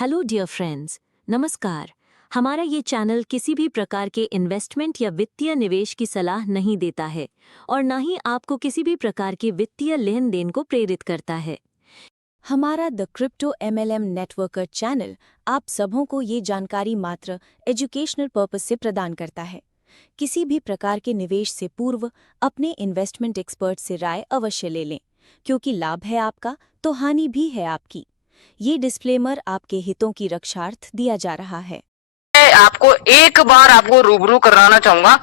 Hello dear friends, नमस्कार। हमारा ये चैनल किसी भी प्रकार के इन्वेस्टमेंट या वित्तीय निवेश की सलाह नहीं देता है और ना ही आपको किसी भी प्रकार के वित्तीय लेन देन को प्रेरित करता है। हमारा the crypto MLM networker channel आप सबों को ये जानकारी मात्र एजुकेशनल पर्पस से प्रदान करता है। किसी भी प्रकार के निवेश से पूर्व अपने इन्वेस्टमेंट एक्सपर्ट से राय अवश्य ले लें, क्योंकि लाभ है आपका तो हानि भी है आपकी। ये डिस्क्लेमर आपके हितों की रक्षार्थ दिया जा रहा है। मैं आपको एक बार आपको रूबरू कराना चाहूंगा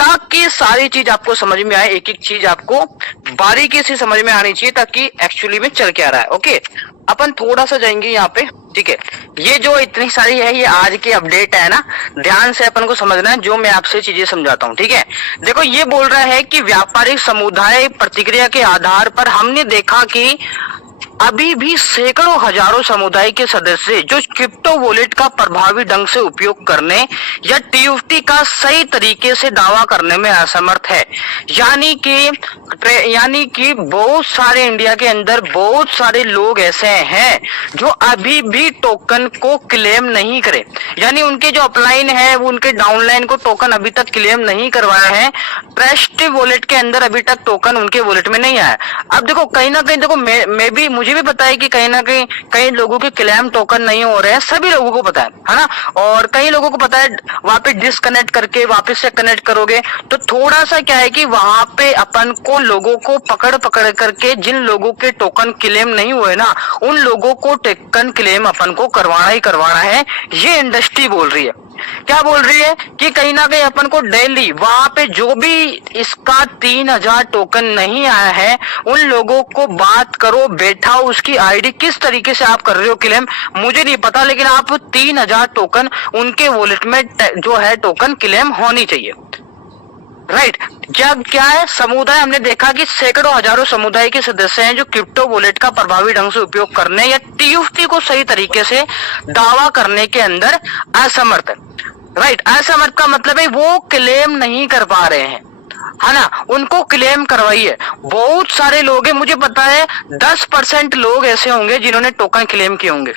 ताकि सारी चीज आपको समझ में आए। एक एक चीज आपको बारीकी से समझ में आनी चाहिए ताकि एक्चुअली में चल के आ रहा है। ओके, अपन थोड़ा सा जाएंगे यहाँ पे। ठीक है, ये जो इतनी सारी है ये आज की अपडेट है ना, ध्यान से अपन को समझना है जो मैं आपसे चीजें समझाता हूँ। ठीक है, देखो ये बोल रहा है कि व्यापारिक समुदाय प्रतिक्रिया के आधार पर हमने देखा कि अभी भी सैकड़ों हजारों समुदाय के सदस्य जो क्रिप्टो वॉलेट का प्रभावी ढंग से उपयोग करने या TFT का सही तरीके से दावा करने में असमर्थ है। यानी कि बहुत सारे इंडिया के अंदर बहुत सारे लोग ऐसे हैं जो अभी भी टोकन को क्लेम नहीं करे, यानी उनके जो अपलाइन है उनके डाउनलाइन को टोकन अभी तक क्लेम नहीं करवाया है। ट्रस्ट वॉलेट के अंदर अभी तक टोकन उनके वॉलेट में नहीं आया। अब देखो कहीं ना कहीं देखो मुझे भी पता है कि कहीं ना कहीं कई लोगों के क्लेम टोकन नहीं हो रहे हैं, सभी लोगों को पता है ना। और कई लोगों को पता है वहां पे डिस्कनेक्ट करके वापस से कनेक्ट करोगे तो थोड़ा सा क्या है कि वहां पे अपन को लोगों को पकड़ करके जिन लोगों के टोकन क्लेम नहीं हुए ना उन लोगों को टोकन क्लेम अपन को करवाना ही करवाना है। ये इंडस्ट्री बोल रही है। क्या बोल रही है कि कहीं ना कहीं अपन को डेली वहां पे जो भी इसका 3000 टोकन नहीं आया है उन लोगों को बात करो, बैठाओ, उसकी आईडी किस तरीके से आप कर रहे हो क्लेम मुझे नहीं पता, लेकिन आप 3000 टोकन उनके वॉलेट में जो है टोकन क्लेम होनी चाहिए। राइट, जब क्या है समुदाय हमने देखा कि सैकड़ों हजारों समुदाय के सदस्य हैं जो क्रिप्टो वॉलेट का प्रभावी ढंग से उपयोग करने या TFT को सही तरीके से दावा करने के अंदर असमर्थ है। राइट, असमर्थ का मतलब है वो क्लेम नहीं कर पा रहे हैं, है ना। उनको क्लेम करवाइए। बहुत सारे लोग हैं, मुझे पता है 10% लोग ऐसे होंगे जिन्होंने टोकन क्लेम किए होंगे,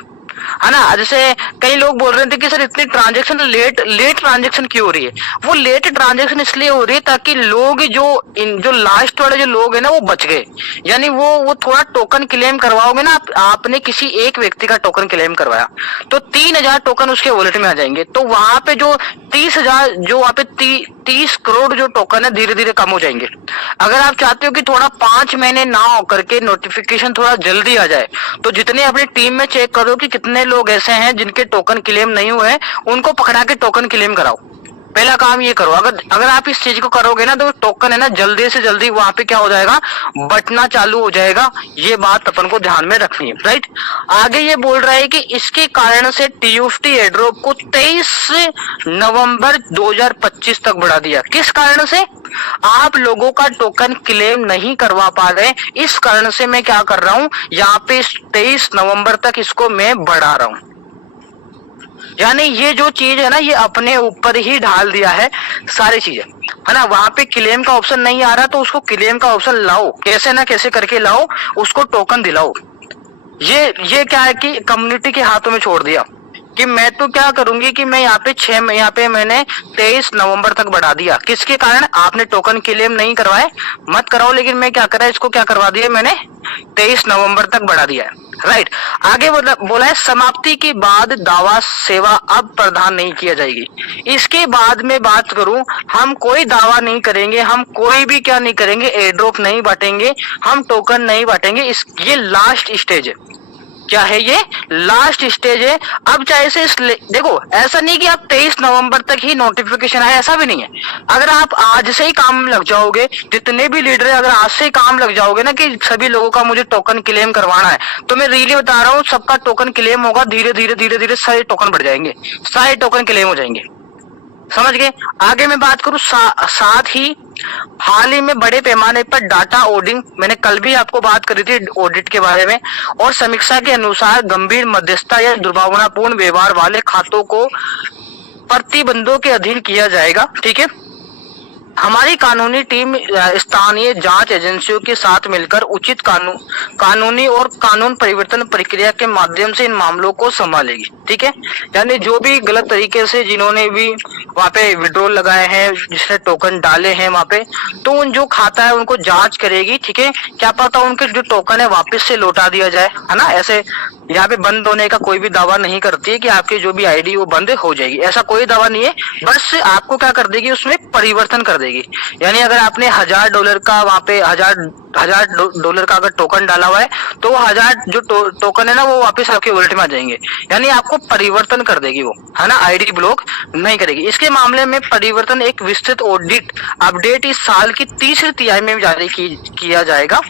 है ना। जैसे कई लोग बोल रहे थे कि सर इतनी ट्रांजैक्शन लेट ट्रांजैक्शन क्यों हो रही है। वो लेट ट्रांजैक्शन इसलिए हो रही है ताकि लोग जो लास्ट वाले जो लोग हैं ना वो बच गए, यानी वो थोड़ा टोकन क्लेम करवाओगे ना आपने किसी एक व्यक्ति का टोकन क्लेम करवाया तो 3000 टोकन उसके वॉलेट में आ जाएंगे। तो वहां पे जो 30,000 जो वहां पे 30 करोड़ जो टोकन है धीरे धीरे कम हो जाएंगे। अगर आप चाहते हो कि थोड़ा 5 महीने ना होकर के नोटिफिकेशन थोड़ा जल्दी आ जाए तो जितने अपनी टीम में चेक करो कि कितने लोग ऐसे हैं जिनके टोकन क्लेम नहीं हुए, उनको पकड़ा के टोकन क्लेम कराओ। पहला काम ये करो। अगर आप इस चीज को करोगे ना तो टोकन है ना जल्दी से जल्दी वहां पे क्या हो जाएगा, बटना चालू हो जाएगा। ये बात अपन को ध्यान में रखनी है। राइट, आगे ये बोल रहा है कि इसके कारण से TFT एयरड्रॉप को 23 नवंबर 2025 तक बढ़ा दिया। किस कारण से? आप लोगों का टोकन क्लेम नहीं करवा पा रहे, इस कारण से मैं क्या कर रहा हूं, यहाँ पे 23 नवंबर तक इसको मैं बढ़ा रहा हूं। यानी ये जो चीज है ना ये अपने ऊपर ही डाल दिया है सारी चीजें, है ना। वहां पे क्लेम का ऑप्शन नहीं आ रहा तो उसको क्लेम का ऑप्शन लाओ, कैसे ना कैसे करके लाओ, उसको टोकन दिलाओ। ये क्या है कि कम्युनिटी के हाथों में छोड़ दिया कि मैं तो क्या करूंगी कि मैं यहाँ पे मैंने 23 नवंबर तक बढ़ा दिया। किसके कारण? आपने टोकन क्लेम नहीं करवाए, मत कराओ, लेकिन मैं क्या करा इसको क्या करवा दिया मैंने 23 नवंबर तक बढ़ा दिया है। राइट, आगे बोला है समाप्ति के बाद दावा सेवा अब प्रदान नहीं किया जाएगी। इसके बाद में बात करूं, हम कोई दावा नहीं करेंगे, हम कोई भी क्या नहीं करेंगे, एयरड्रॉप नहीं बांटेंगे, हम टोकन नहीं बांटेंगे। ये लास्ट स्टेज है। क्या है ये? लास्ट स्टेज है। अब चाहे से देखो ऐसा नहीं कि आप 23 नवंबर तक ही नोटिफिकेशन आए, ऐसा भी नहीं है। अगर आप आज से ही काम लग जाओगे, जितने भी लीडर है अगर आज से ही काम लग जाओगे ना कि सभी लोगों का मुझे टोकन क्लेम करवाना है, तो मैं रियली बता रहा हूँ सबका टोकन क्लेम होगा। धीरे धीरे सारे टोकन बढ़ जाएंगे, सारे टोकन क्लेम हो जाएंगे। समझ गए? आगे मैं बात करूं साथ ही हाल ही में बड़े पैमाने पर डाटा ऑडिटिंग, मैंने कल भी आपको बात करी थी ऑडिट के बारे में, और समीक्षा के अनुसार गंभीर मध्यस्थता या दुर्भावनापूर्ण व्यवहार वाले खातों को प्रतिबंधों के अधीन किया जाएगा। ठीक है, हमारी कानूनी टीम स्थानीय जांच एजेंसियों के साथ मिलकर उचित कानूनी और कानून परिवर्तन प्रक्रिया के माध्यम से इन मामलों को संभालेगी। ठीक है, यानी जो भी गलत तरीके से जिन्होंने भी वहाँ पे विड्रॉल लगाए हैं, जिसने टोकन डाले हैं वहाँ पे, तो उन जो खाता है उनको जांच करेगी। ठीक है, क्या पता उनके जो टोकन है वापस से लौटा दिया जाए, है ना। ऐसे यहाँ पे बंद होने का कोई भी दावा नहीं करती है कि आपकी जो भी आईडी वो बंद हो जाएगी, ऐसा कोई दावा नहीं है। बस आपको क्या कर देगी, उसमें परिवर्तन कर देगी। यानी अगर आपने $1000 का वहाँ पे $1000 का अगर टोकन डाला हुआ है, तो वो 1000 जो टोकन है ना वो वापस आपके वॉलेट में आ जाएंगे। यानी आपको परिवर्तन कर देगी वो, है ना, आईडी ब्लॉक नहीं करेगी। इसके मामले में परिवर्तन एक विस्तृत ऑडिट अपडेट इस साल की तीसरी तिमाही में जारी किया जाएगा।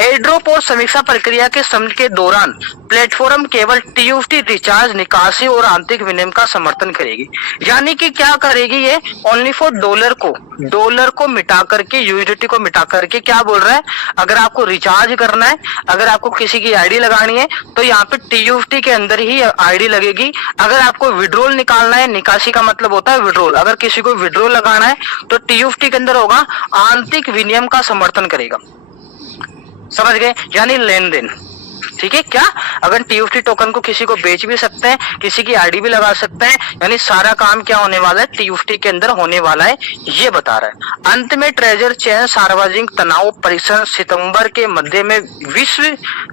एयरड्रॉप और समीक्षा प्रक्रिया के समय के दौरान प्लेटफॉर्म केवल TUFT रिचार्ज, निकासी और आंतरिक विनिमय का समर्थन करेगी। यानी कि क्या करेगी ये, ओनली फॉर डॉलर को मिटा करके, USDT को मिटा करके क्या बोल रहा है, अगर आपको रिचार्ज करना है, अगर आपको किसी की आईडी लगानी है तो यहाँ पे TUFT के अंदर ही आईडी लगेगी। अगर आपको विड्रॉल निकालना है, निकासी का मतलब होता है विड्रॉल, अगर किसी को विड्रॉल लगाना है तो TUFT के अंदर होगा, आंतरिक विनिमय का समर्थन करेगा। समझ गए, यानी लेन देन। ठीक है, क्या अगर TUFT टोकन को किसी को बेच भी सकते हैं, किसी की आईडी भी लगा सकते हैं, यानी सारा काम क्या होने वाला है, TUFT के अंदर होने वाला है, ये बता रहा है। अंत में ट्रेजर चेन सार्वजनिक तनाव परिसर सितंबर के मध्य में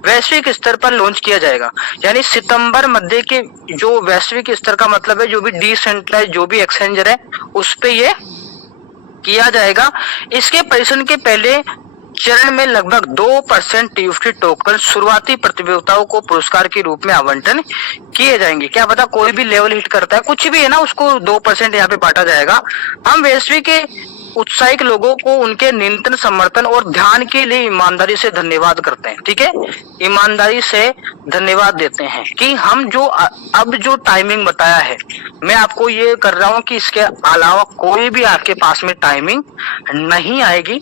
वैश्विक स्तर पर लॉन्च किया जाएगा। यानी सितंबर मध्य के जो वैश्विक स्तर का मतलब है, जो भी डिसेंट्रलाइज जो भी एक्सचेंजर है उस पे ये किया जाएगा। इसके परिसर के पहले चरण में लगभग 2% TUFT टोकन शुरुआती प्रतियोगिताओं को पुरस्कार के रूप में आवंटन किए जाएंगे। क्या पता कोई भी लेवल हिट करता है, कुछ भी है ना, उसको 2% यहाँ पे बांटा जाएगा। हम वैश्विक के उत्साहित लोगों को उनके निरंतर समर्थन और ध्यान के लिए ईमानदारी से धन्यवाद करते हैं। ठीक है, ईमानदारी से धन्यवाद देते हैं कि हम जो अब जो टाइमिंग बताया है, मैं आपको ये कर रहा हूँ कि इसके अलावा कोई भी आपके पास में टाइमिंग नहीं आएगी।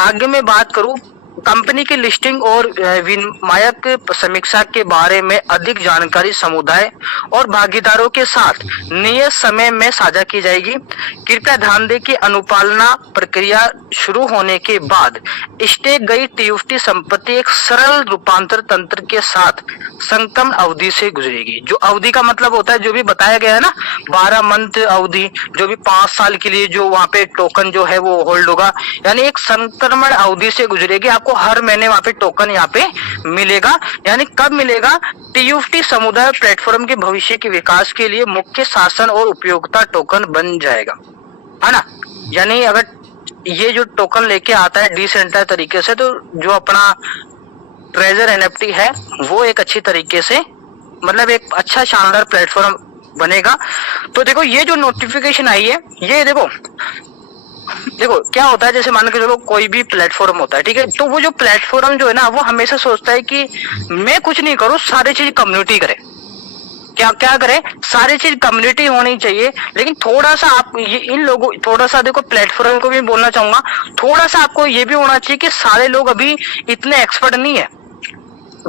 आगे मैं बात करूँ कंपनी की लिस्टिंग और विनियामक समीक्षा के बारे में अधिक जानकारी समुदाय और भागीदारों के साथ नियत समय में साझा की जाएगी। कृपया ध्यान दें कि अनुपालना प्रक्रिया शुरू होने के बाद स्टेक गई TUFT संपत्ति एक सरल रूपांतर तंत्र के साथ संक्रमण अवधि से गुजरेगी। जो अवधि का मतलब होता है, जो भी बताया गया है ना, 12 मंथ अवधि, जो भी 5 साल के लिए जो वहाँ पे टोकन जो है वो होल्ड होगा, यानी एक संक्रमण अवधि से गुजरेगी। आपको हर महीने वहाँ पे टोकन यहाँ पे मिलेगा। यानी कब मिलेगा, TUFT समुदाय प्लेटफॉर्म के भविष्य के विकास के लिए मुख्य शासन और उपयोगिता टोकन बन जाएगा, है ना। यानी अगर ये जो टोकन लेके आता है डिसेंट्रलाइज्ड तरीके से, तो जो अपना ट्रेजर NFT है वो एक अच्छी तरीके से, मतलब एक अच्छा शानदार प्लेटफॉर्म बनेगा। तो देखो ये जो नोटिफिकेशन आई है, ये देखो क्या होता है, जैसे मान के चलो कोई भी प्लेटफॉर्म होता है, ठीक है, तो वो जो प्लेटफॉर्म जो है ना, वो हमेशा सोचता है कि मैं कुछ नहीं करूं, सारी चीज कम्युनिटी करे। क्या करे, सारी चीज कम्युनिटी होनी चाहिए। लेकिन थोड़ा सा आप ये इन लोगों, थोड़ा सा देखो प्लेटफॉर्म को भी बोलना चाहूंगा, थोड़ा सा आपको ये भी होना चाहिए कि सारे लोग अभी इतने एक्सपर्ट नहीं है।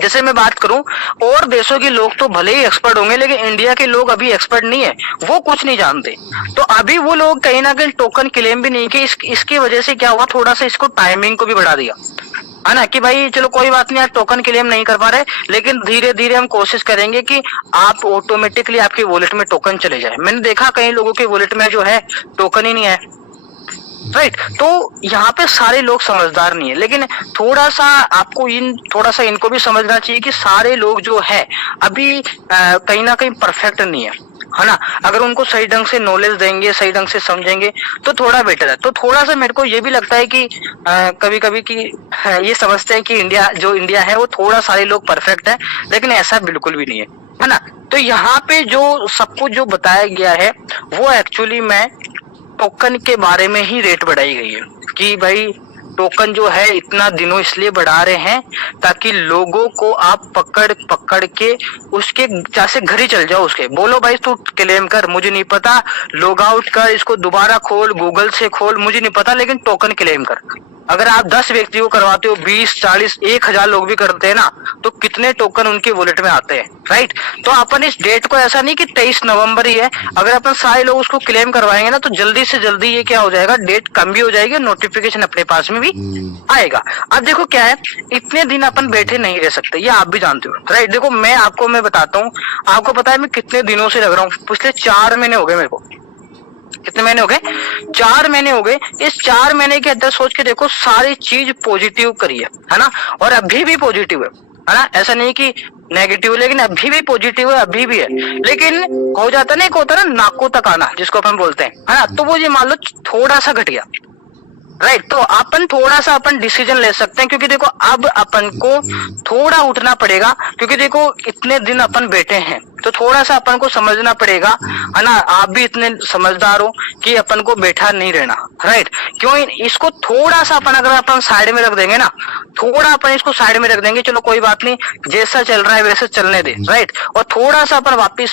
जैसे मैं बात करूं, और देशों के लोग तो भले ही एक्सपर्ट होंगे, लेकिन इंडिया के लोग अभी एक्सपर्ट नहीं है, वो कुछ नहीं जानते। तो अभी वो लोग कहीं ना कहीं टोकन क्लेम भी नहीं किए। इसकी वजह से क्या हुआ, थोड़ा सा इसको टाइमिंग को भी बढ़ा दिया, है ना, कि भाई चलो कोई बात नहीं, आज टोकन क्लेम नहीं कर पा रहे, लेकिन धीरे धीरे हम कोशिश करेंगे कि आप ऑटोमेटिकली आपके वॉलेट में टोकन चले जाए। मैंने देखा कई लोगों के वॉलेट में जो है टोकन ही नहीं है, राइट। तो यहाँ पे सारे लोग समझदार नहीं है, लेकिन थोड़ा सा इनको भी समझना चाहिए कि सारे लोग जो है अभी कहीं ना कहीं परफेक्ट नहीं है ना। अगर उनको सही ढंग से नॉलेज देंगे, सही ढंग से समझेंगे तो थोड़ा बेटर है। तो थोड़ा सा मेरे को ये भी लगता है कि कभी कभी कि ये समझते हैं कि इंडिया है वो थोड़ा सारे लोग परफेक्ट है, लेकिन ऐसा बिल्कुल भी नहीं है ना। तो यहाँ पे जो सब कुछ जो बताया गया है वो एक्चुअली में टोकन के बारे में ही रेट बढ़ाई गई है कि भाई टोकन जो है इतना दिनों इसलिए बढ़ा रहे हैं ताकि लोगों को आप पकड़ के उसके जैसे घर ही चल जाओ, उसके बोलो भाई तू क्लेम कर, मुझे नहीं पता, लॉग आउट कर, इसको दोबारा खोल, गूगल से खोल, मुझे नहीं पता, लेकिन टोकन क्लेम कर। अगर आप 10 व्यक्ति को करवाते हो, 20, 40, 1000 लोग भी करते हैं ना, तो कितने टोकन उनके वॉलेट में आते हैं, राइट। तो अपन इस डेट को ऐसा नहीं कि 23 नवंबर ही है, अगर अपन सारे लोग उसको क्लेम करवाएंगे ना, तो जल्दी से जल्दी ये क्या हो जाएगा, डेट कम भी हो जाएगी और नोटिफिकेशन अपने पास में भी आएगा। अब देखो क्या है, इतने दिन अपन बैठे नहीं रह सकते, ये आप भी जानते हो, राइट। देखो मैं बताता हूँ, आपको पता है मैं कितने दिनों से लग रहा हूँ, पिछले 4 महीने हो गए मेरे को। कितने महीने हो गए? 4 महीने हो गए। इस 4 महीने के अंदर सोच के देखो, सारी चीज पॉजिटिव करी है ना, और अभी भी पॉजिटिव है ना, ऐसा नहीं कि नेगेटिव, लेकिन अभी भी पॉजिटिव है, अभी भी है। लेकिन हो जाता ना, एक होता है ना नाकों तक आना, जिसको अपन बोलते हैं, है ना, तो वो ये मान लो थोड़ा सा घट गया, राइट। तो अपन थोड़ा सा अपन डिसीजन ले सकते हैं, क्योंकि देखो अब अपन को थोड़ा उठना पड़ेगा, क्योंकि देखो इतने दिन अपन बैठे हैं, तो थोड़ा सा अपन को समझना पड़ेगा, है ना। आप भी इतने समझदार हो कि अपन को बैठा नहीं रहना, राइट। क्यों, इसको थोड़ा सा अपन, अगर अपन साइड में रख देंगे ना, थोड़ा अपन इसको साइड में रख देंगे, चलो कोई बात नहीं, जैसा चल रहा है वैसे चलने दे, राइट। और थोड़ा सा अपन वापिस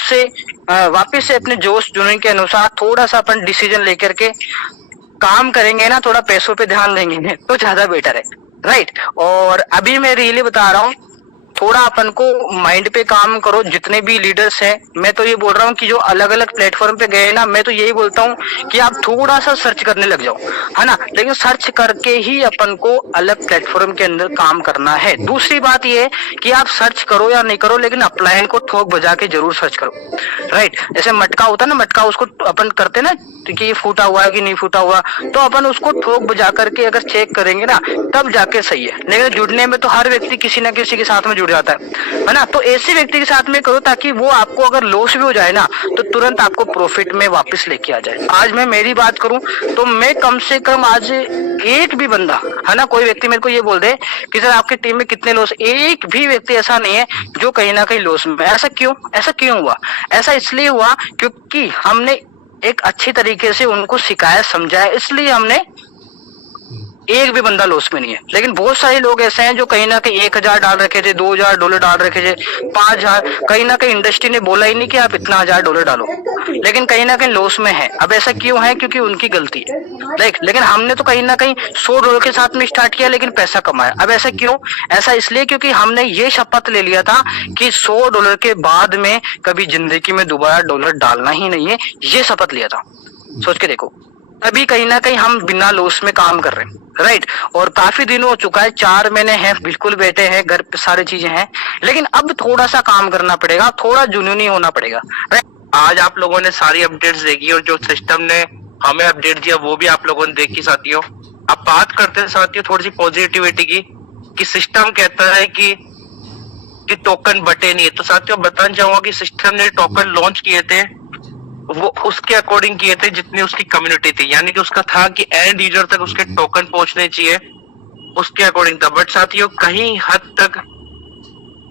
से अपने जोश जुनून के अनुसार थोड़ा सा अपन डिसीजन लेकर के काम करेंगे ना, थोड़ा पैसों पे ध्यान देंगे तो ज्यादा बेटर है, राइट। और अभी मैं रियली बता रहा हूँ, थोड़ा अपन को माइंड पे काम करो। जितने भी लीडर्स हैं, मैं तो ये बोल रहा हूँ कि जो अलग अलग प्लेटफॉर्म पे गए ना, मैं तो यही बोलता हूँ कि आप थोड़ा सा सर्च करने लग जाओ, है ना, लेकिन सर्च करके ही अपन को अलग प्लेटफॉर्म के अंदर काम करना है। दूसरी बात ये कि आप सर्च करो या नहीं करो, लेकिन अपलाइन को ठोक बजा के जरूर सर्च करो, राइट। जैसे मटका होता है ना, मटका उसको अपन करते ना कि ये फूटा हुआ है कि नहीं फूटा हुआ, तो अपन उसको ठोक बजा करके अगर चेक करेंगे ना, तब जाके सही है। लेकिन जुड़ने में तो हर व्यक्ति किसी ना किसी के साथ में जुड़ जाता है ना, तो ऐसे व्यक्ति के साथ में करो ताकि वो आपको अगर लॉस भी हो जाए ना, तो तुरंत आपको प्रॉफिट में वापस लेके आ जाए। आज मैं मेरी बात करूं तो मैं कम से कम आज एक भी बंदा, है ना, कोई व्यक्ति मेरे को ये बोल दे कि सर आपकी टीम में कितने लॉस, एक भी व्यक्ति ऐसा नहीं है जो कहीं ना कहीं लॉस में। ऐसा क्यों हुआ? ऐसा इसलिए हुआ क्योंकि हमने एक अच्छी तरीके से उनको सिखाया, समझाया, इसलिए हमने एक भी बंदा लॉस में नहीं है। लेकिन बहुत सारे लोग ऐसे हैं जो कहीं ना कहीं 1000 डाल रखे थे, $2000 डाल रखे थे, 5000, कहीं ना कहीं इंडस्ट्री ने बोला ही नहीं कि आप इतना $1000 डालो, लेकिन कहीं ना कहीं लॉस में है। अब ऐसा क्यों है? क्योंकि उनकी गलती है, लेकिन हमने तो कहीं ना कहीं $100 के साथ में स्टार्ट किया, लेकिन पैसा कमाया। अब ऐसा क्यों? ऐसा इसलिए क्योंकि हमने ये शपथ ले लिया था कि $100 के बाद में कभी जिंदगी में दोबारा डॉलर डालना ही नहीं है, ये शपथ लिया था। सोच के देखो, अभी कहीं ना कहीं हम बिना लॉस में काम कर रहे हैं, राइट। और काफी दिन हो चुका है, 4 महीने हैं, बिल्कुल बैठे हैं, घर पे सारी चीजें हैं, लेकिन अब थोड़ा सा काम करना पड़ेगा, थोड़ा जुनूनी होना पड़ेगा, राइट। आज आप लोगों ने सारी अपडेट्स देखी और जो सिस्टम ने हमें अपडेट दिया वो भी आप लोगों ने देखी साथियों। अब बात करते हैं साथियों थोड़ी सी पॉजिटिविटी की, कि सिस्टम कहता है कि टोकन बटे नहीं है। तो साथियों बताना चाहूंगा कि सिस्टम ने टोकन लॉन्च किए थे वो उसके अकॉर्डिंग किए थे जितनी उसकी कम्युनिटी थी, यानी कि उसका था कि एंड यूजर तक उसके टोकन पहुंचने चाहिए, उसके अकॉर्डिंग था। बट साथियों कहीं हद तक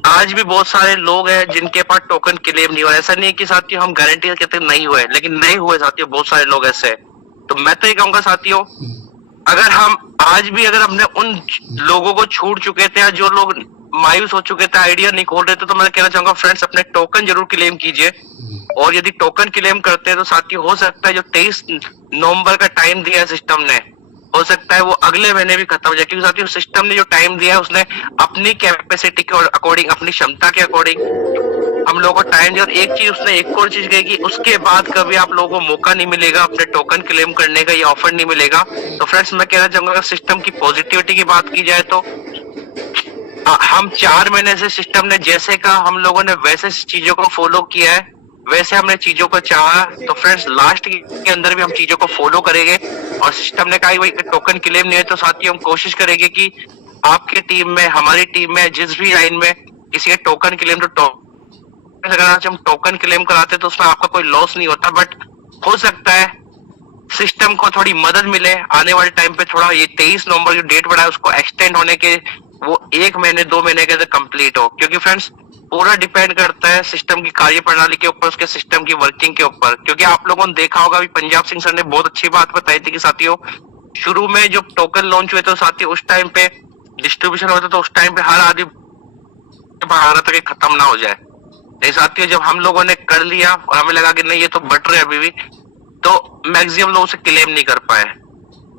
आज भी बहुत सारे लोग हैं जिनके पास टोकन क्लेम नहीं हुआ। ऐसा नहीं है कि साथियों हम गारंटी कहते नहीं हुए, लेकिन नहीं हुए साथियों, बहुत सारे लोग ऐसे हैं। तो मैं तो ये कहूंगा साथियों, अगर हम आज भी अगर हमने उन लोगों को छूट चुके थे या जो लोग मायूस हो चुके थे, आइडिया नहीं खोल रहे थे, तो मैं कहना चाहूंगा फ्रेंड्स अपने टोकन जरूर क्लेम कीजिए। और यदि टोकन क्लेम करते हैं तो साथियों हो सकता है जो 23 नवंबर का टाइम दिया है सिस्टम ने, हो सकता है वो अगले महीने भी खत्म हो जाए, क्योंकि साथियों सिस्टम ने जो टाइम दिया है उसने अपनी कैपेसिटी के अकॉर्डिंग, अपनी क्षमता के अकॉर्डिंग हम लोगों को टाइम दिया। और एक चीज उसने एक और चीज कही कि उसके बाद कभी आप लोगों को मौका नहीं मिलेगा अपने टोकन क्लेम करने का, ये ऑफर नहीं मिलेगा। तो फ्रेंड्स मैं कहना चाहूंगा सिस्टम की पॉजिटिविटी की बात की जाए तो हम 4 महीने से सिस्टम ने जैसे कहा हम लोगों ने वैसे चीजों को फॉलो किया है, वैसे हमने चीजों को चाहा। तो फ्रेंड्स लास्ट के अंदर भी हम चीजों को फॉलो करेंगे। और सिस्टम ने कहा भाई टोकन क्लेम नहीं है तो साथियों हम कोशिश करेंगे कि आपकी टीम में, हमारी टीम में, जिस भी लाइन में किसी के टोकन क्लेम, तो अगर आज हम टोकन क्लेम कराते तो उसमें आपका कोई लॉस नहीं होता। बट हो सकता है सिस्टम को थोड़ी मदद मिले आने वाले टाइम पे, थोड़ा ये 23 नवंबर जो डेट बढ़ा है उसको एक्सटेंड होने के, वो 1 महीने 2 महीने के अंदर कंप्लीट हो। क्योंकि फ्रेंड्स पूरा डिपेंड करता है सिस्टम की कार्य प्रणाली के ऊपर, उसके सिस्टम की वर्किंग के ऊपर। क्योंकि आप लोगों ने देखा होगा अभी पंजाब सिंह सर ने बहुत अच्छी बात बताई थी कि साथियों शुरू में जो टोकन लॉन्च हुए थे साथियों उस टाइम पे डिस्ट्रीब्यूशन होता तो उस टाइम पे हर आदमी भारत तक खत्म ना हो जाए। नहीं साथियों जब हम लोगों ने कर लिया और हमें लगा कि नहीं ये तो बट रहे अभी भी, तो मैक्सिमम लोग उसे क्लेम नहीं कर पाए।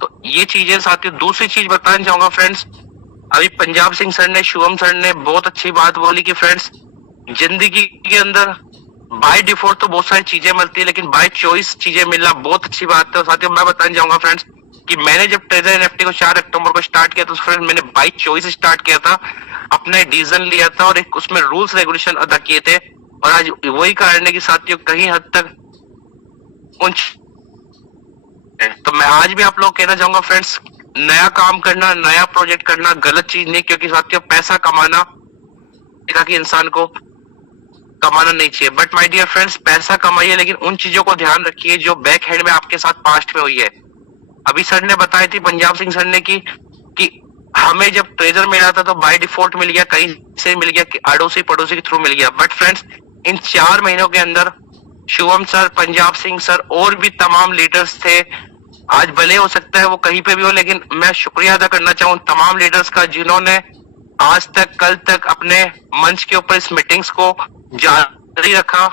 तो ये चीजें साथियों। दूसरी चीज बताना चाहूंगा फ्रेंड्स, अभी पंजाब सिंह सर ने, शुभम सर ने बहुत अच्छी बात बोली कि फ्रेंड्स जिंदगी के अंदर बाय डिफॉल्ट तो बहुत सारी चीजें मिलती है, लेकिन बाय चॉइस चीजें मिलना बहुत अच्छी बात है। साथियों मैं बताना चाहूंगा फ्रेंड्स कि मैंने जब ट्रेजर एनएफटी को 4 अक्टूबर को स्टार्ट किया, तो फ्रेंड्स मैंने बाय चॉइस स्टार्ट किया था, अपना डिसीजन लिया था और एक उसमें रूल्स रेगुलेशन अदा किए थे। और आज वही कारण है कि साथियों कहीं हद तक तो मैं आज भी आप लोग कहना चाहूंगा फ्रेंड्स, नया काम करना, नया प्रोजेक्ट करना गलत चीज नहीं, क्योंकि साथियों पैसा कमाना कि इंसान को कमाना नहीं चाहिए। बट माय डियर फ्रेंड्स, पैसा कमाइए लेकिन उन चीजों को ध्यान रखिए जो बैक हैंड में आपके साथ पास्ट में हुई है। अभी सर ने बताई थी, पंजाब सिंह सर ने कि हमें जब ट्रेजर मिला था तो बाय डिफॉल्ट मिल गया, कहीं से मिल गया, अड़ोसी पड़ोसी के थ्रू मिल गया। बट फ्रेंड्स इन 4 महीनों के अंदर शुभम सर, पंजाब सिंह सर और भी तमाम लीडर्स थे, आज भले हो सकता है वो कहीं पे भी हो, लेकिन मैं शुक्रिया अदा करना चाहूँ तमाम लीडर्स का जिन्होंने आज तक कल तक अपने मंच के ऊपर इस मीटिंग्स को जारी रखा।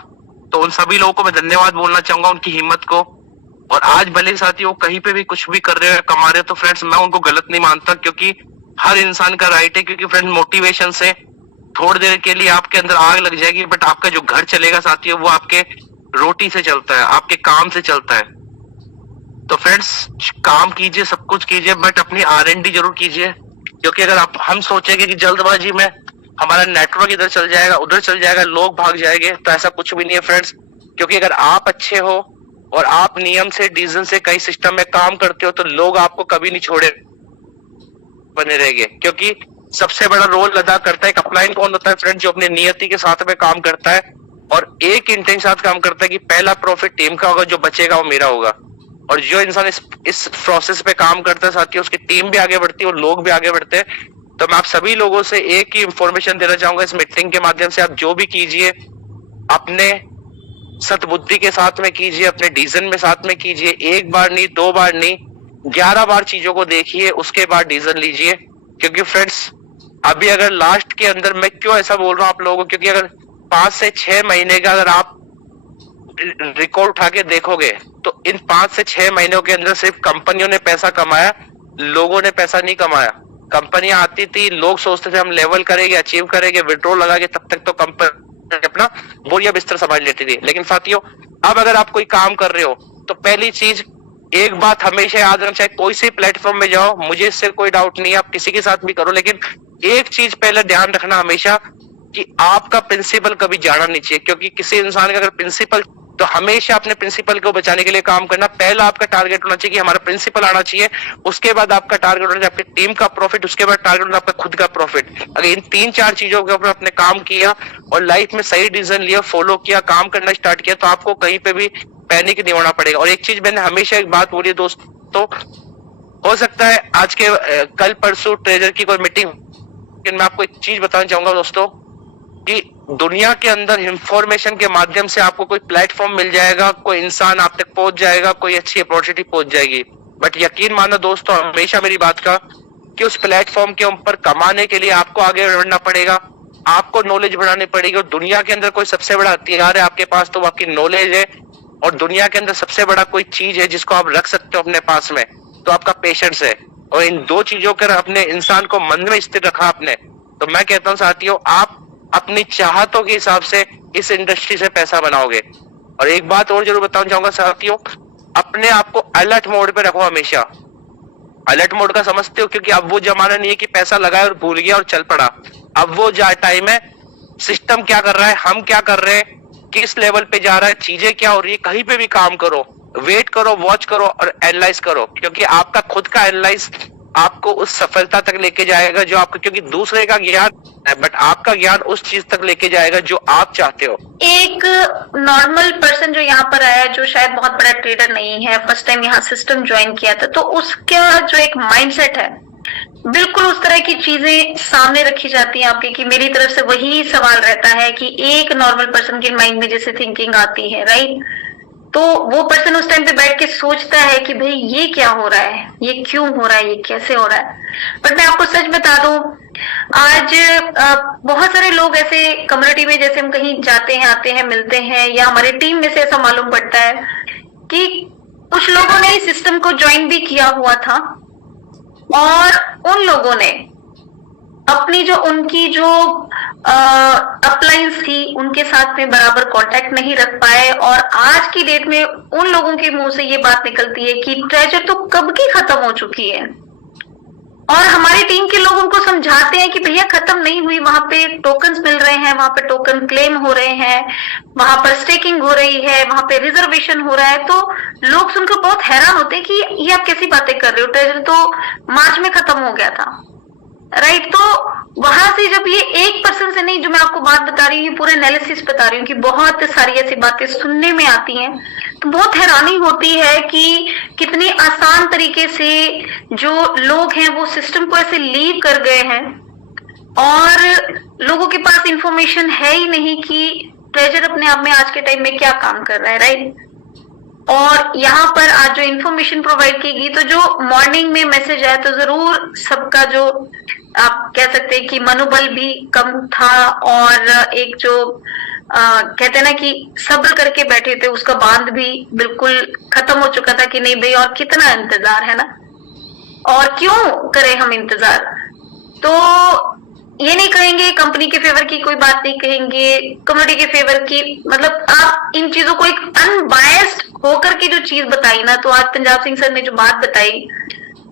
तो उन सभी लोगों को मैं धन्यवाद बोलना चाहूंगा, उनकी हिम्मत को। और आज भले साथियों कहीं पे भी कुछ भी कर रहे हो, कमा रहे हो, तो फ्रेंड्स मैं उनको गलत नहीं मानता, क्योंकि हर इंसान का राइट है। क्योंकि फ्रेंड्स मोटिवेशन से थोड़ी देर के लिए आपके अंदर आग लग जाएगी, बट आपका जो घर चलेगा साथियों वो आपके रोटी से चलता है, आपके काम से चलता है। तो फ्रेंड्स काम कीजिए, सब कुछ कीजिए, बट अपनी R&D जरूर कीजिए। क्योंकि अगर हम सोचेंगे कि जल्दबाजी में हमारा नेटवर्क इधर चल जाएगा, उधर चल जाएगा, लोग भाग जाएंगे, तो ऐसा कुछ भी नहीं है फ्रेंड्स। क्योंकि अगर आप अच्छे हो और आप नियम से, डिसीजन से, कई सिस्टम में काम करते हो, तो लोग आपको कभी नहीं छोड़े बने रहेंगे। क्योंकि सबसे बड़ा रोल अदा करता है एक अपलाइन कौन होता है फ्रेंड्स, जो अपने नियति के साथ में काम करता है और एक इंटेंशन के साथ काम करता है कि पहला प्रॉफिट टीम का होगा, जो बचेगा वो मेरा होगा। और जो इंसान इस प्रोसेस पे काम करता है साथियों, उसकी टीम भी आगे बढ़ती है और लोग भी आगे बढ़ते हैं। तो मैं आप सभी लोगों से एक ही इंफॉर्मेशन देना चाहूंगा इस मीटिंग के माध्यम से, आप जो भी कीजिए अपने सतबुद्धि के साथ में कीजिए, अपने डिसीजन में साथ में कीजिए। 1 बार नहीं, 2 बार नहीं, 11 बार चीजों को देखिए, उसके बाद डिसीजन लीजिए। क्योंकि फ्रेंड्स अभी अगर लास्ट के अंदर, मैं क्यों ऐसा बोल रहा हूँ आप लोगों को, क्योंकि अगर 5 से 6 महीने का अगर आप रिकॉर्ड उठा के देखोगे, तो इन 5 से 6 महीनों के अंदर सिर्फ कंपनियों ने पैसा कमाया, लोगों ने पैसा नहीं कमाया। कंपनियां आती थी, लोग सोचते थे हम लेवल करेंगे, अचीव करेंगे, विड्रॉल लगाएंगे, तब तक तो कंपनी अपना बोरिया बिस्तर संभाल लेती थी। लेकिन साथियों अब अगर आप कोई काम कर रहे हो, तो पहली चीज, एक बात हमेशा याद रखना, चाहे कोई से प्लेटफॉर्म में जाओ, मुझे इससे कोई डाउट नहीं है, आप किसी के साथ भी करो, लेकिन एक चीज पहले ध्यान रखना हमेशा कि आपका प्रिंसिपल कभी जाना नहीं चाहिए। क्योंकि किसी इंसान का अगर प्रिंसिपल, तो हमेशा अपने प्रिंसिपल को बचाने के लिए काम करना। पहला आपका टारगेट होना चाहिए कि हमारा प्रिंसिपल आना चाहिए, उसके बाद आपका टारगेट होना चाहिए आपकी टीम का प्रॉफिट, उसके बाद टारगेट होना आपका खुद का प्रॉफिट। अगर इन 3-4 चीजों के ऊपर आपने काम किया और लाइफ में सही डिसीजन लिया, फॉलो किया, काम करना स्टार्ट किया, तो आपको कहीं पे भी पैनिक नहीं होना पड़ेगा। और एक चीज मैंने हमेशा एक बात बोली है दोस्तों, हो सकता है आज के कल परसों ट्रेजर की कोई मीटिंग, लेकिन मैं आपको एक चीज बताना चाहूंगा दोस्तों कि दुनिया के अंदर इंफॉर्मेशन के माध्यम से आपको कोई प्लेटफॉर्म मिल जाएगा, कोई इंसान आप तक पहुंच जाएगा, कोई अच्छी अपॉर्चुनिटी पहुंच जाएगी। बट यकीन मानो दोस्तों हमेशा मेरी बात का, कि उस प्लेटफॉर्म के ऊपर कमाने के लिए आपको आगे बढ़ना पड़ेगा, आपको नॉलेज बढ़ानी पड़ेगी। और दुनिया के अंदर कोई सबसे बड़ा हथियार है आपके पास, तो वो आपकी नॉलेज है। और दुनिया के अंदर सबसे बड़ा कोई चीज है जिसको आप रख सकते हो अपने पास में, तो आपका पेशेंस है। और इन 2 चीजों कर अपने इंसान को मन में स्थिर रखा आपने, तो मैं कहता हूँ साथियों आप अपनी चाहतों के हिसाब से इस इंडस्ट्री से पैसा बनाओगे। और एक बात और जरूर बताना चाहूंगा साथियों, अपने आप को अलर्ट मोड पे रखो हमेशा। अलर्ट मोड का समझते हो, क्योंकि अब वो जमाना नहीं है कि पैसा लगाया और भूल गया और चल पड़ा। अब वो टाइम है, सिस्टम क्या कर रहा है, हम क्या कर रहे हैं, किस लेवल पे जा रहा है, चीजें क्या हो रही है, कहीं पे भी काम करो, वेट करो, वॉच करो और एनालाइज करो। क्योंकि आपका खुद का एनालाइज आपको उस सफलता तक लेके जाएगा जो आपको, क्योंकि दूसरे का ज्ञान है बट आपका ज्ञान उस चीज तक लेके जाएगा जो आप चाहते हो। एक नॉर्मल पर्सन जो यहाँ पर आया, जो शायद बहुत बड़ा ट्रेडर नहीं है, फर्स्ट टाइम यहाँ सिस्टम ज्वाइन किया था, तो उसका जो एक माइंडसेट है, बिल्कुल उस तरह की चीजें सामने रखी जाती हैं आपके, कि मेरी तरफ से वही सवाल रहता है कि एक नॉर्मल पर्सन के माइंड में जैसे थिंकिंग आती है, राइट, तो वो पर्सन उस टाइम पे बैठ के सोचता है कि भाई ये क्या हो रहा है, ये क्यों हो रहा है, ये कैसे हो रहा है। बट मैं आपको सच बता दूं, आज बहुत सारे लोग ऐसे कम्युनिटी में, जैसे हम कहीं जाते हैं, आते हैं, मिलते हैं, या हमारे टीम में से ऐसा मालूम पड़ता है कि कुछ लोगों ने इस सिस्टम को ज्वाइन भी किया हुआ था और उन लोगों ने अपनी उनकी जो अपलाइंस थी उनके साथ में बराबर कांटेक्ट नहीं रख पाए और आज की डेट में उन लोगों के मुंह से ये बात निकलती है कि ट्रेजर तो कब की खत्म हो चुकी है और हमारी टीम के लोग उनको समझाते हैं कि भैया खत्म नहीं हुई, वहां पे टोकन्स मिल रहे हैं, वहां पे टोकन क्लेम हो रहे हैं, वहां पर स्टेकिंग हो रही है, वहां पे रिजर्वेशन हो रहा है। तो लोग सुनकर बहुत हैरान होते हैं कि ये आप कैसी बातें कर रहे हो, ट्रेजर तो मार्च में खत्म हो गया था, राइट। तो वहां से जब ये 1% से नहीं, जो मैं आपको बात बता रही हूँ, पूरे एनालिसिस बता रही हूँ कि बहुत सारी ऐसी बातें सुनने में आती हैं, तो बहुत हैरानी होती है कि कितनी आसान तरीके से जो लोग हैं वो सिस्टम को ऐसे लीव कर गए हैं और लोगों के पास इंफॉर्मेशन है ही नहीं कि ट्रेजर अपने आप में आज के टाइम में क्या काम कर रहा है, राइट। और यहाँ पर आज जो इन्फॉर्मेशन प्रोवाइड की गई, तो जो मॉर्निंग में मैसेज आया तो जरूर सबका जो आप कह सकते हैं कि मनोबल भी कम था और एक जो कहते हैं ना कि सब्र करके बैठे थे उसका बांध भी बिल्कुल खत्म हो चुका था कि नहीं भाई और कितना इंतजार है ना, और क्यों करें हम इंतजार। तो ये नहीं कहेंगे कंपनी के फेवर की कोई बात नहीं कहेंगे, कम्युनिटी के फेवर की, मतलब आप इन चीजों को एक अनबायस्ड होकर के जो चीज बताई ना, तो आज पंजाब सिंह सर ने जो बात बताई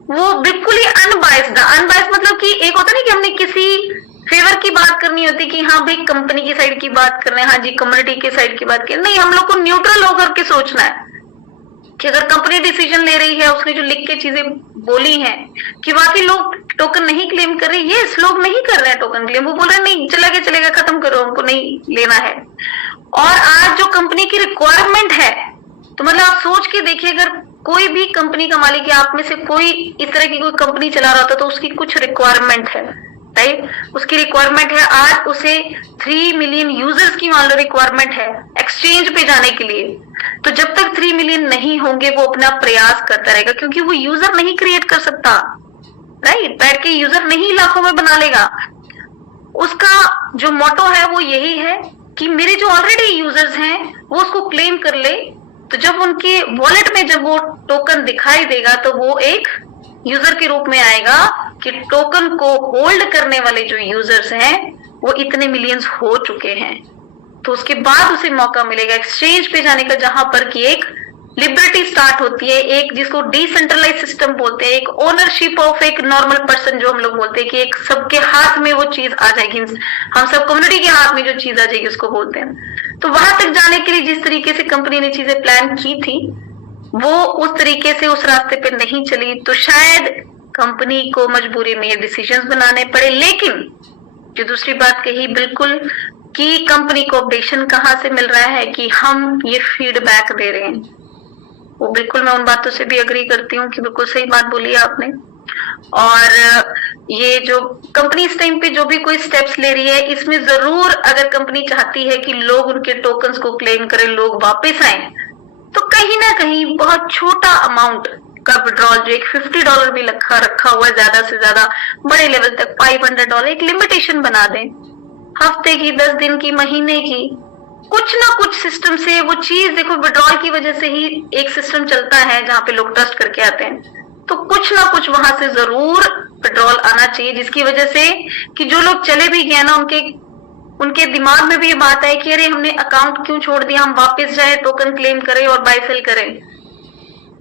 वो बिल्कुल ही अनबायस्ड। अनबायस्ड मतलब कि एक होता नहीं कि हमने किसी फेवर की बात करनी होती कि हाँ भाई कंपनी की साइड की बात कर रहे हैं, हाँ जी कम्युनिटी की साइड की बात कर, नहीं, हम लोग को न्यूट्रल होकर के सोचना है कि अगर कंपनी डिसीजन ले रही है, उसने जो लिख के चीजें बोली हैं कि बाकी लोग टोकन नहीं क्लेम कर रहे, ये लोग नहीं कर रहे हैं टोकन क्लेम, वो बोल रहे नहीं चलेगा खत्म करो, हमको नहीं लेना है। और आज जो कंपनी की रिक्वायरमेंट है, तो मतलब आप सोच के देखिए, अगर कोई भी कंपनी का मालिक या आप में से कोई इस तरह की कोई कंपनी चला रहा होता तो उसकी कुछ रिक्वायरमेंट है, राइट। उसकी रिक्वायरमेंट है, आज उसे 3 मिलियन यूजर्स की मान लो रिक्वायरमेंट है एक्सचेंज पे जाने के लिए, तो जब तक 3 मिलियन नहीं होंगे वो अपना प्रयास करता रहेगा, क्योंकि वो यूजर नहीं क्रिएट कर सकता, राइट। बैठ के यूजर नहीं लाखों में बना लेगा। उसका जो मोटो है वो यही है कि मेरे जो ऑलरेडी यूजर्स हैं वो उसको क्लेम कर ले, तो जब उनके वॉलेट में जब वो टोकन दिखाई देगा तो वो एक यूजर के रूप में आएगा कि टोकन को होल्ड करने वाले जो यूजर्स हैं वो इतने मिलियंस हो चुके हैं, तो उसके बाद उसे मौका मिलेगा एक्सचेंज पे जाने का, जहां पर कि एक लिबर्टी स्टार्ट होती है, एक जिसको डिसेंट्रलाइज सिस्टम बोलते हैं, एक ओनरशिप ऑफ एक नॉर्मल पर्सन जो हम लोग बोलते हैं कि एक सबके हाथ में वो चीज आ जाएगी, हम सब कम्युनिटी के हाथ में जो चीज आ जाएगी उसको बोलते हैं। तो वहां तक जाने के लिए जिस तरीके से कंपनी ने चीजें प्लान की थी वो उस तरीके से उस रास्ते पे नहीं चली, तो शायद कंपनी को मजबूरी में ये डिसीजंस बनाने पड़े। लेकिन जो दूसरी बात कही बिल्कुल कि कंपनी को अपडेशन कहाँ से मिल रहा है कि हम ये फीडबैक दे रहे हैं, वो बिल्कुल मैं उन बातों से भी अग्री करती हूँ कि बिल्कुल सही बात बोली है आपने। और ये जो कंपनी इस टाइम पे जो भी कोई स्टेप्स ले रही है, इसमें जरूर अगर कंपनी चाहती है कि लोग उनके टोकन्स को क्लेम करें, लोग वापस आए, तो कहीं ना कहीं बहुत छोटा अमाउंट का विड्रॉल, जो एक $50 भी रखा हुआ है, ज्यादा से ज्यादा बड़े लेवल तक $500 एक लिमिटेशन बना दें, हफ्ते की, 10 दिन की, महीने की, कुछ ना कुछ सिस्टम से वो चीज, देखो विड्रॉल की वजह से ही एक सिस्टम चलता है जहां पे लोग ट्रस्ट करके आते हैं, तो कुछ ना कुछ वहां से जरूर विड्रॉल आना चाहिए, जिसकी वजह से कि जो लोग चले भी गए ना उनके दिमाग में भी ये बात है कि अरे हमने अकाउंट क्यों छोड़ दिया, हम वापस जाए, टोकन क्लेम करें और बाय सेल करें।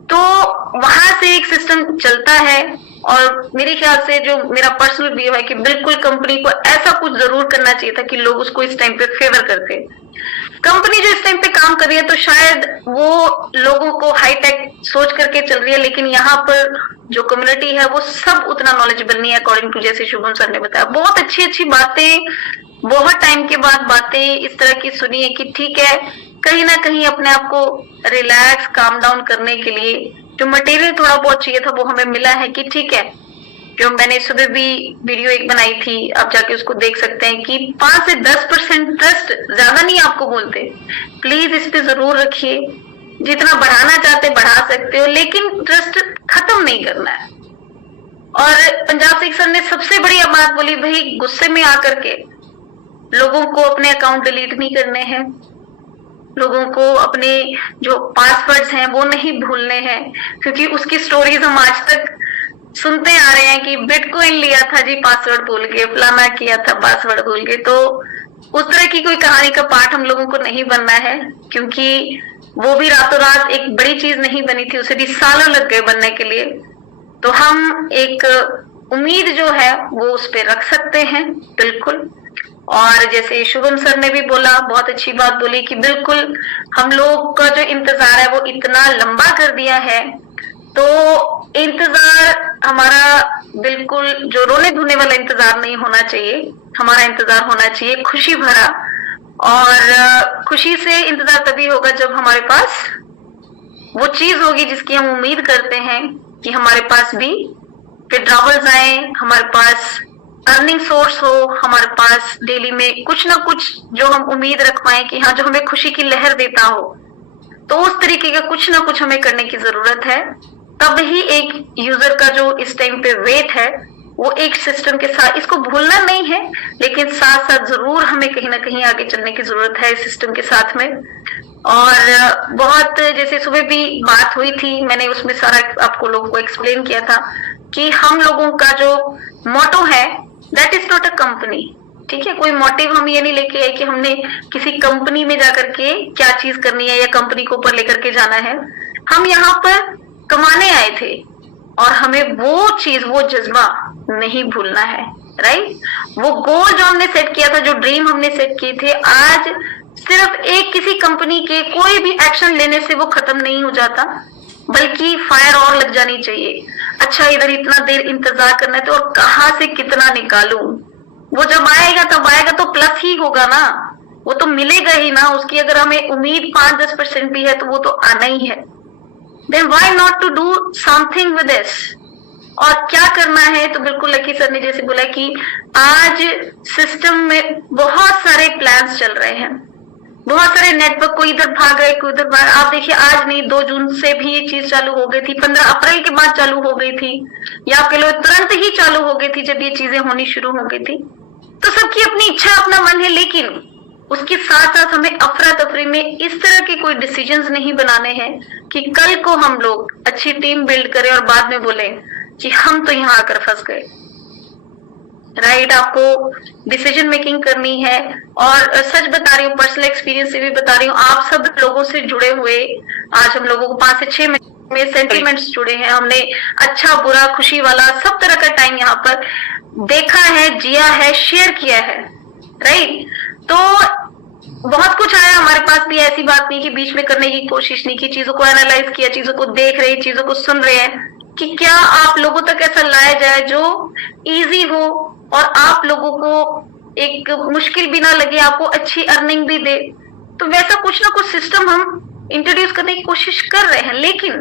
तो वहां से एक सिस्टम चलता है और मेरे ख्याल से जो मेरा पर्सनल व्यू है कि बिल्कुल कंपनी को ऐसा कुछ जरूर करना चाहिए था कि लोग उसको इस टाइम पे फेवर करते। कंपनी जो इस टाइम पे काम कर रही है तो शायद वो लोगों को हाईटेक सोच करके चल रही है, लेकिन यहाँ पर जो कम्युनिटी है वो सब उतना नॉलेजेबल नहीं है, अकॉर्डिंग टू जैसे शुभम सर ने बताया। बहुत अच्छी बातें, बहुत टाइम के बाद बातें इस तरह की सुनी है कि ठीक है, कहीं ना कहीं अपने आप को रिलैक्स, काम डाउन करने के लिए जो मटेरियल थोड़ा बहुत चाहिए था वो हमें मिला है कि ठीक है। जो मैंने सुबह भी वीडियो एक बनाई थी, आप जाके उसको देख सकते हैं कि 5 से 10% ट्रस्ट, ज्यादा नहीं आपको बोलते, प्लीज इस पे जरूर रखिए, जितना बढ़ाना चाहते बढ़ा सकते हो, लेकिन ट्रस्ट खत्म नहीं करना है। और पंजाब सिंह सर ने सबसे बढ़िया बात बोली, भाई गुस्से में आकर के लोगों को अपने अकाउंट डिलीट नहीं करने हैं, लोगों को अपने जो पासवर्ड्स हैं वो नहीं भूलने हैं, क्योंकि उसकी स्टोरीज हम आज तक सुनते आ रहे हैं कि बिटकॉइन लिया था जी पासवर्ड भूल के, फलाना किया था पासवर्ड भूल के। तो उस तरह की कोई कहानी का पार्ट हम लोगों को नहीं बनना है, क्योंकि वो भी रातों रात एक बड़ी चीज नहीं बनी थी, उसे भी सालों लग गए बनने के लिए। तो हम एक उम्मीद जो है वो उस पर रख सकते हैं बिल्कुल। और जैसे शुभम सर ने भी बोला, बहुत अच्छी बात बोली कि बिल्कुल हम लोग का जो इंतजार है वो इतना लंबा कर दिया है, तो इंतजार हमारा बिल्कुल जो रोने धोने वाला इंतजार नहीं होना चाहिए, हमारा इंतजार होना चाहिए खुशी भरा। और खुशी से इंतजार तभी होगा जब हमारे पास वो चीज होगी जिसकी हम उम्मीद करते हैं कि हमारे पास भी विड्रॉवल्स आए, हमारे पास अर्निंग सोर्स हो, हमारे पास डेली में कुछ ना कुछ जो हम उम्मीद रख पाए कि हाँ जो हमें खुशी की लहर देता हो। तो उस तरीके का कुछ ना कुछ हमें करने की जरूरत है, तब ही एक यूजर का जो इस टाइम पे वेट है वो एक सिस्टम के साथ, इसको भूलना नहीं है, लेकिन साथ साथ जरूर हमें कहीं ना कहीं आगे चलने की जरूरत है इस सिस्टम के साथ में। और बहुत जैसे सुबह भी बात हुई थी, मैंने उसमें सारा आपको लोगों को एक्सप्लेन किया था कि हम लोगों का जो मोटो है that is not a company, ठीक है। कोई मोटिव हम ये नहीं लेके आए कि हमने किसी कंपनी में जाकर के क्या चीज करनी है या कंपनी को ऊपर लेकर के जाना है। हम यहाँ पर कमाने आए थे और हमें वो चीज, वो जज्बा नहीं भूलना है, राइट। वो गोल जो हमने सेट किया था, जो ड्रीम हमने सेट किए थे, आज सिर्फ एक किसी कंपनी के कोई भी एक्शन लेने से वो खत्म नहीं हो जाता, बल्कि फायर और लग जानी चाहिए। अच्छा इधर इतना देर इंतजार करना है तो और कहाँ से कितना निकालूं, वो जब आएगा तब आएगा तो प्लस ही होगा ना, वो तो मिलेगा ही ना। उसकी अगर हमें उम्मीद 5-10% भी है तो वो तो आना ही है। Then why not to do something with this? और क्या करना है, तो बिल्कुल लकी सर ने जैसे बोला कि आज सिस्टम में बहुत सारे प्लान्स चल रहे हैं, बहुत सारे नेटवर्क, कोई इधर भाग गए कोई उधर भाग। आप देखिए आज नहीं 2 जून से भी ये चीज चालू हो गई थी, 15 अप्रैल के बाद चालू हो गई थी, या आप कह लो तुरंत ही चालू हो गई थी जब ये चीजें होनी शुरू हो गई थी। तो सबकी अपनी इच्छा अपना मन है, लेकिन उसके साथ साथ हमें अफरा तफरी में इस तरह के कोई डिसीजंस नहीं बनाने हैं कि कल को हम लोग अच्छी टीम बिल्ड करें और बाद में बोले कि हम तो यहाँ आकर फंस गए, राइट। आपको डिसीजन मेकिंग करनी है। और सच बता रही हूँ, पर्सनल एक्सपीरियंस से भी बता रही हूँ, आप सब लोगों से जुड़े हुए आज हम लोगों को 5 से 6 महीने में सेंटिमेंट्स जुड़े हैं। हमने अच्छा बुरा खुशी वाला सब तरह का टाइम यहाँ पर देखा है, जिया है, शेयर किया है, राइट। तो बहुत कुछ आया हमारे पास भी, ऐसी बात नहीं कि बीच में करने की कोशिश नहीं की, चीजों को एनालाइज किया, चीजों को देख रहे, चीजों को सुन रहे हैं कि क्या आप लोगों तक ऐसा लाया जाए जो इजी हो और आप लोगों को एक मुश्किल भी ना लगे, आपको अच्छी अर्निंग भी दे। तो वैसा कुछ ना कुछ सिस्टम हम इंट्रोड्यूस करने की कोशिश कर रहे हैं, लेकिन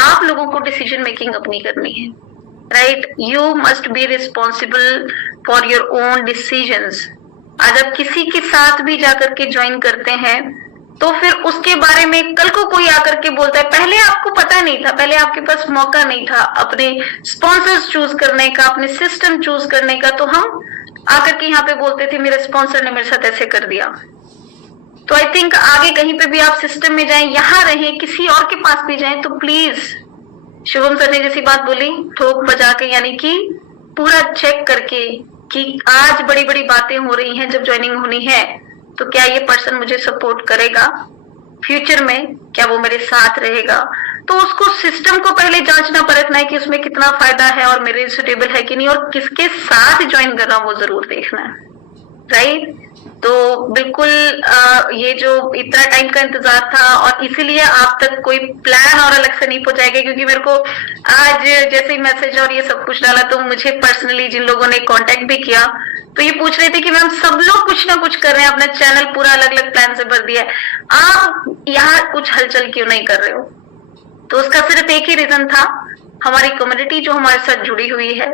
आप लोगों को डिसीजन मेकिंग अपनी करनी है, right. You must be responsible for your own decisions. आज आप किसी के साथ भी जाकर के ज्वाइन करते हैं तो फिर उसके बारे में कल को कोई आकर के बोलता है, पहले आपको पता नहीं था, पहले आपके पास मौका नहीं था अपने स्पॉन्सर्स चूज करने का, अपने सिस्टम चूज करने का, तो हम आकर के यहाँ पे बोलते थे मेरे स्पॉन्सर ने मेरे साथ ऐसे कर दिया। तो आई थिंक आगे कहीं पे भी आप सिस्टम में जाएं, यहाँ रहें, किसी और के पास भी जाएं, तो प्लीज शुभम सर ने जैसी बात बोली, ठोक बजा के, यानी कि पूरा चेक करके कि आज बड़ी बड़ी बातें हो रही हैं, जब ज्वाइनिंग होनी है तो क्या ये पर्सन मुझे सपोर्ट करेगा फ्यूचर में, क्या वो मेरे साथ रहेगा। तो उसको सिस्टम को पहले जांचना परखना है कि उसमें कितना फायदा है और मेरे सुटेबल है कि नहीं, और किसके साथ ज्वाइन कर रहा हूं वो जरूर देखना है, राइट। तो बिल्कुल ये जो इतना टाइम का इंतजार था, और इसीलिए आप तक कोई प्लान और अलग से नहीं पहुंचाएगा, क्योंकि मेरे को आज जैसे ही मैसेज और ये सब कुछ डाला तो मुझे पर्सनली जिन लोगों ने कांटेक्ट भी किया तो ये पूछ रहे थे कि मैम सब लोग कुछ ना कुछ कर रहे हैं, अपना चैनल पूरा अलग अलग प्लान से भर दिया है, आप यहाँ कुछ हलचल क्यों नहीं कर रहे हो। तो उसका सिर्फ एक ही रीजन था, हमारी कम्युनिटी जो हमारे साथ जुड़ी हुई है,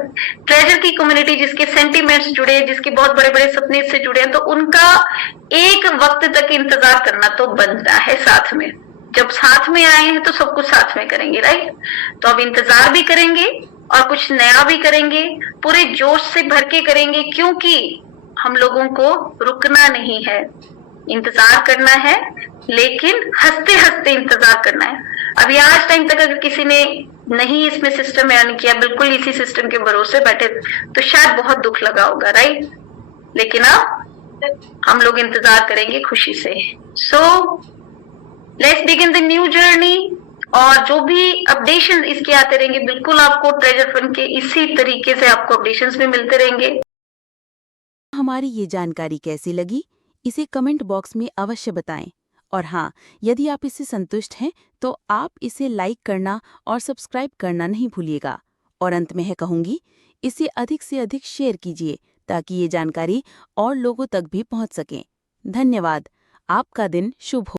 ट्रेजर की कम्युनिटी जिसके सेंटिमेंट्स जुड़े हैं, जिसके बहुत बड़े बड़े सपने से जुड़े हैं, तो उनका एक वक्त तक इंतजार करना तो बनता है साथ में। जब साथ में आए हैं तो सब कुछ साथ में करेंगे, राइट। तो अब इंतजार भी करेंगे और कुछ नया भी करेंगे, पूरे जोश से भर के करेंगे, क्योंकि हम लोगों को रुकना नहीं है। इंतजार करना है, लेकिन हंसते हंसते इंतजार करना है। अभी आज टाइम तक अगर किसी ने नहीं इसमें सिस्टम में अर्न किया, बिल्कुल इसी सिस्टम के भरोसे बैठे, तो शायद बहुत दुख लगा होगा, राइट? लेकिन अब हम लोग इंतजार करेंगे खुशी से। So let's begin the new journey. और जो भी अपडेशन इसके आते रहेंगे, बिल्कुल आपको ट्रेजर फंड के इसी तरीके से आपको अपडेशंस भी मिलते रहेंगे। हमारी ये जानकारी कैसी लगी, इसे कमेंट बॉक्स में अवश्य बताएं। और हाँ, यदि आप इससे संतुष्ट हैं तो आप इसे लाइक करना और सब्सक्राइब करना नहीं भूलिएगा। और अंत में है कहूँगी, इसे अधिक से अधिक शेयर कीजिए ताकि ये जानकारी और लोगों तक भी पहुँच सके। धन्यवाद। आपका दिन शुभ हो।